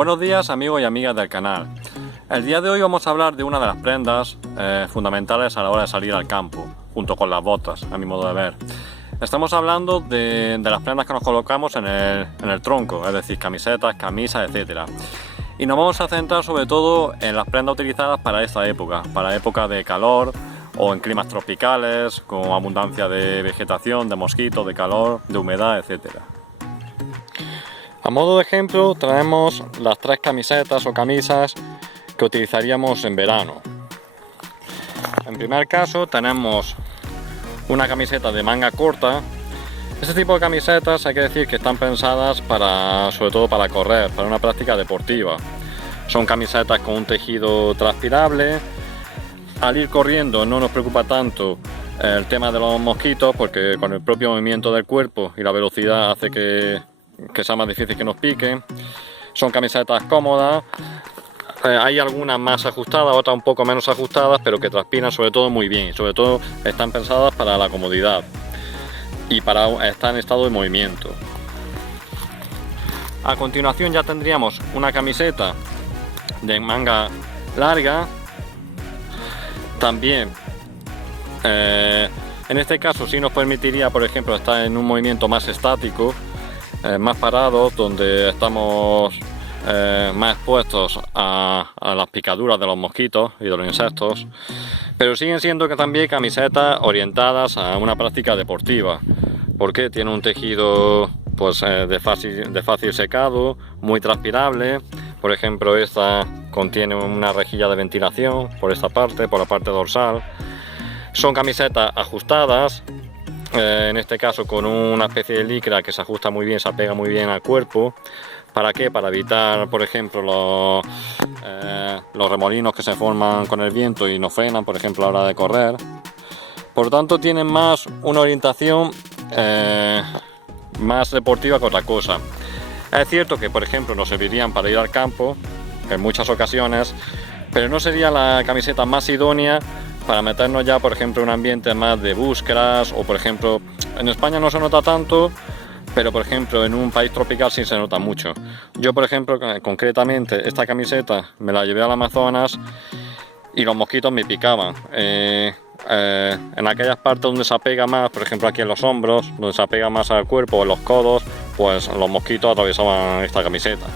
Buenos días amigos y amigas del canal. El día de hoy vamos a hablar de una de las prendas fundamentales a la hora de salir al campo, junto con las botas, a mi modo de ver. Estamos hablando de las prendas que nos colocamos en el tronco, es decir, camisetas, camisas, etc. Y nos vamos a centrar sobre todo en las prendas utilizadas para esta época, para época de calor o en climas tropicales, con abundancia de vegetación, de mosquitos, de calor, de humedad, etc. A modo de ejemplo traemos las tres camisetas o camisas que utilizaríamos en verano. En primer caso tenemos una camiseta de manga corta. Este tipo de camisetas hay que decir que están pensadas sobre todo para correr, para una práctica deportiva. Son camisetas con un tejido transpirable. Al ir corriendo no nos preocupa tanto el tema de los mosquitos, porque con el propio movimiento del cuerpo y la velocidad hace que sea más difícil que nos piquen. Son camisetas cómodas, hay algunas más ajustadas, otras un poco menos ajustadas, pero que transpiran sobre todo muy bien. Sobre todo están pensadas para la comodidad y para estar en estado de movimiento. A continuación ya tendríamos una camiseta de manga larga. También en este caso sí nos permitiría, por ejemplo, estar en un movimiento más estático, más parados, donde estamos más expuestos a las picaduras de los mosquitos y de los insectos, pero siguen siendo que también camisetas orientadas a una práctica deportiva, porque tiene un tejido pues de fácil secado, muy transpirable. Por ejemplo, esta contiene una rejilla de ventilación por esta parte, por la parte dorsal. Son camisetas ajustadas, en este caso con una especie de licra que se ajusta muy bien, se apega muy bien al cuerpo. ¿Para qué? Para evitar, por ejemplo, los remolinos que se forman con el viento y nos frenan, por ejemplo, a la hora de correr. Por lo tanto, tienen más una orientación más deportiva que otra cosa. Es cierto que, por ejemplo, nos servirían para ir al campo en muchas ocasiones, pero no sería la camiseta más idónea para meternos ya, por ejemplo, en un ambiente más de búsquedas, o por ejemplo, en España no se nota tanto, pero por ejemplo en un país tropical sí se nota mucho. Yo, por ejemplo, concretamente esta camiseta me la llevé al Amazonas y los mosquitos me picaban. En aquellas partes donde se apega más, por ejemplo aquí en los hombros, donde se apega más al cuerpo, o en los codos, pues los mosquitos atravesaban esta camiseta.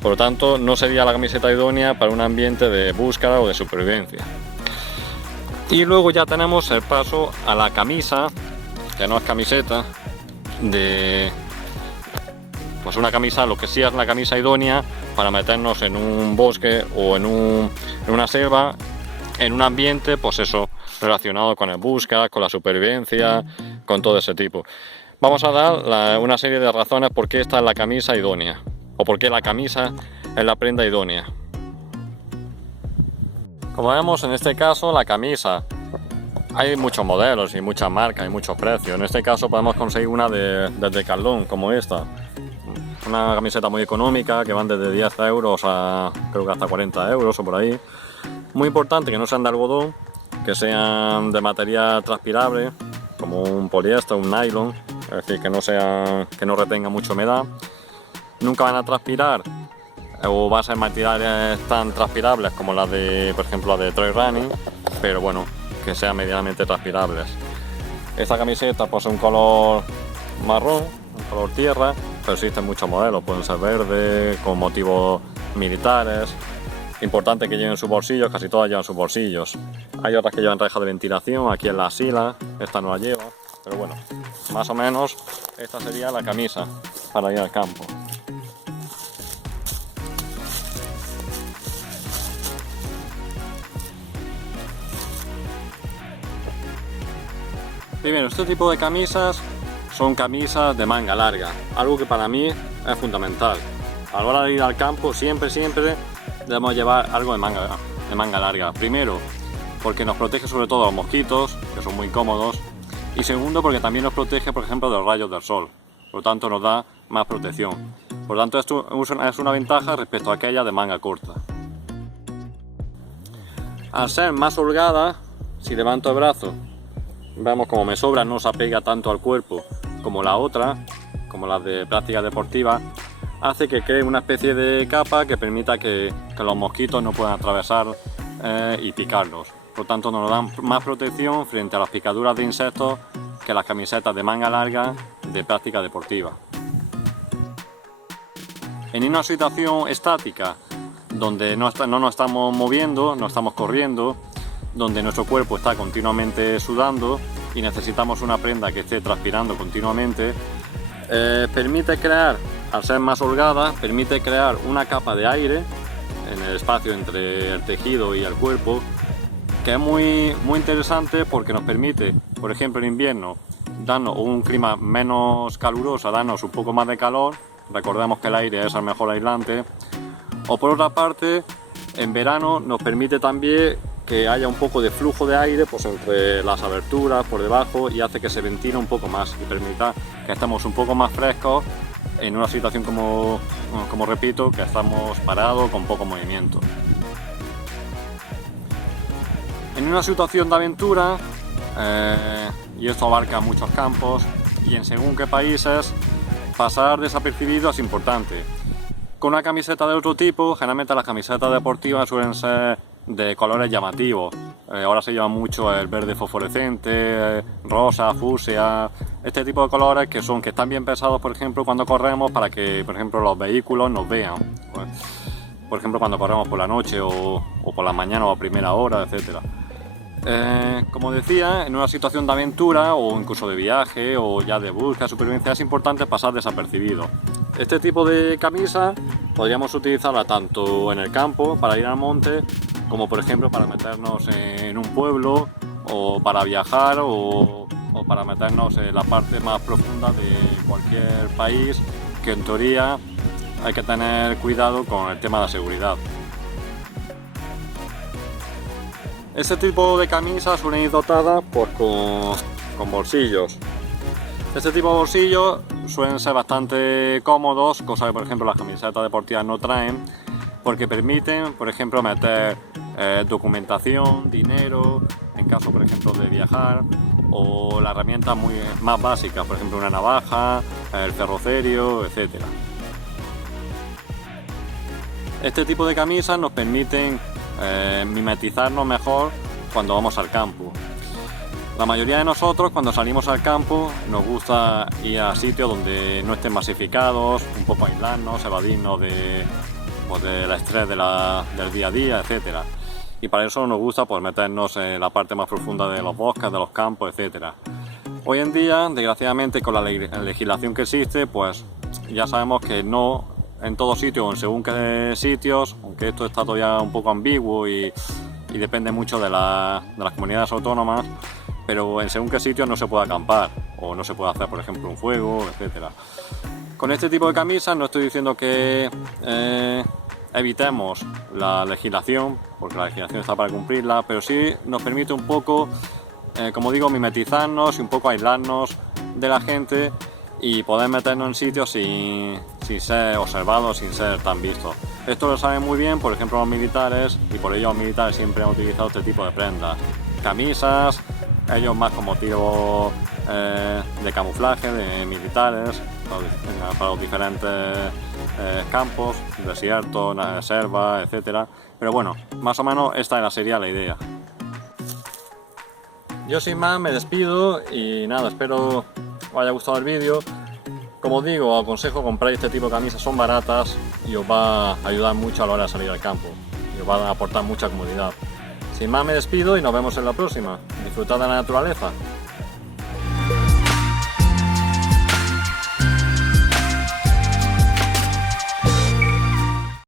Por lo tanto, no sería la camiseta idónea para un ambiente de búsqueda o de supervivencia. Y luego ya tenemos el paso a la camisa, que no es camiseta, pues una camisa, lo que sí es la camisa idónea para meternos en un bosque o en una selva, en un ambiente, pues eso, relacionado con el búsqueda, con la supervivencia, con todo ese tipo. Vamos a dar una serie de razones por qué esta es la camisa idónea, o por qué la camisa es la prenda idónea. Como vemos, en este caso la camisa, hay muchos modelos y muchas marcas y muchos precios. En este caso podemos conseguir una de Decathlon, como esta. Una camiseta muy económica, que van desde 10 euros a creo que hasta 40 euros o por ahí. Muy importante que no sean de algodón, que sean de material transpirable, como un poliéster, un nylon, es decir, que no retenga mucha humedad. Nunca van a transpirar o van a ser materiales tan transpirables como las de, por ejemplo, la de trail running, pero bueno, que sean medianamente transpirables. Esta camiseta posee un color marrón, un color tierra, pero existen muchos modelos, pueden ser verdes, con motivos militares. Importante que lleven sus bolsillos, casi todas llevan sus bolsillos. Hay otras que llevan rejas de ventilación, aquí en la sila, esta no la lleva, pero bueno, más o menos esta sería la camisa para ir al campo. Primero, este tipo de camisas son camisas de manga larga, algo que para mí es fundamental. A la hora de ir al campo siempre debemos llevar algo de manga larga. Primero, porque nos protege sobre todo de los mosquitos, que son muy cómodos, y segundo, porque también nos protege, por ejemplo, de los rayos del sol, por lo tanto nos da más protección. Por lo tanto, esto es una ventaja respecto a aquella de manga corta. Al ser más holgada, si levanto el brazo, vemos como me sobra, no se apega tanto al cuerpo como la otra, como las de práctica deportiva. hace que cree una especie de capa que permita que los mosquitos no puedan atravesar y picarlos. Por lo tanto, nos dan más protección frente a las picaduras de insectos que las camisetas de manga larga de práctica deportiva. En una situación estática, donde no nos estamos moviendo, no estamos corriendo, donde nuestro cuerpo está continuamente sudando y necesitamos una prenda que esté transpirando continuamente, permite crear, al ser más holgada, permite crear una capa de aire en el espacio entre el tejido y el cuerpo, que es muy interesante porque nos permite, por ejemplo en invierno, darnos un clima menos caluroso, darnos un poco más de calor. Recordemos que el aire es el mejor aislante. O por otra parte, en verano nos permite también que haya un poco de flujo de aire pues, entre las aberturas por debajo, y hace que se ventile un poco más y permita que estemos un poco más frescos en una situación como repito, que estamos parados con poco movimiento. En una situación de aventura, y esto abarca muchos campos, y en según qué países, pasar desapercibido es importante. Con una camiseta de otro tipo, generalmente las camisetas deportivas suelen ser de colores llamativos. Ahora se lleva mucho el verde fosforescente, rosa, fucsia, este tipo de colores que están bien pesados, por ejemplo, cuando corremos, para que, por ejemplo, los vehículos nos vean. Por ejemplo, cuando corremos por la noche o por la mañana o a primera hora, etc. Como decía, en una situación de aventura o incluso de viaje o ya de búsqueda, supervivencia, es importante pasar desapercibido. Este tipo de camisa podríamos utilizarla tanto en el campo para ir al monte, como por ejemplo para meternos en un pueblo, o para viajar, o para meternos en la parte más profunda de cualquier país, que en teoría hay que tener cuidado con el tema de la seguridad. Este tipo de camisas suelen ir dotadas pues, con bolsillos. Este tipo de bolsillos suelen ser bastante cómodos, cosa que por ejemplo las camisetas deportivas no traen, porque permiten, por ejemplo, meter documentación, dinero, en caso por ejemplo de viajar, o las herramientas más básicas, por ejemplo una navaja, el ferrocerio, etc. Este tipo de camisas nos permiten mimetizarnos mejor cuando vamos al campo. La mayoría de nosotros, cuando salimos al campo, nos gusta ir a sitios donde no estén masificados, un poco aislarnos, evadirnos del estrés del día a día, etc. Y para eso nos gusta pues, meternos en la parte más profunda de los bosques, de los campos, etc. Hoy en día, desgraciadamente, con la legislación que existe, pues ya sabemos que no en todos sitios o en según qué sitios, aunque esto está todavía un poco ambiguo y depende mucho de las comunidades autónomas, pero en según qué sitios no se puede acampar o no se puede hacer, por ejemplo, un fuego, etc. Con este tipo de camisas no estoy diciendo que evitemos la legislación, porque la legislación está para cumplirla, pero sí nos permite un poco, como digo, mimetizarnos y un poco aislarnos de la gente y poder meternos en sitios sin ser observados, sin ser tan vistos. Esto lo saben muy bien, por ejemplo, los militares, y por ello los militares siempre han utilizado este tipo de prendas. Camisas, ellos más con motivo de camuflaje, de militares, para los diferentes campos, desiertos, selvas, etc. Pero bueno, más o menos esta sería la idea. Yo sin más me despido y nada, espero os haya gustado el vídeo. Como digo, os aconsejo comprar este tipo de camisas, son baratas y os va a ayudar mucho a la hora de salir al campo y os va a aportar mucha comodidad. Sin más me despido y nos vemos en la próxima. Disfrutad de la naturaleza.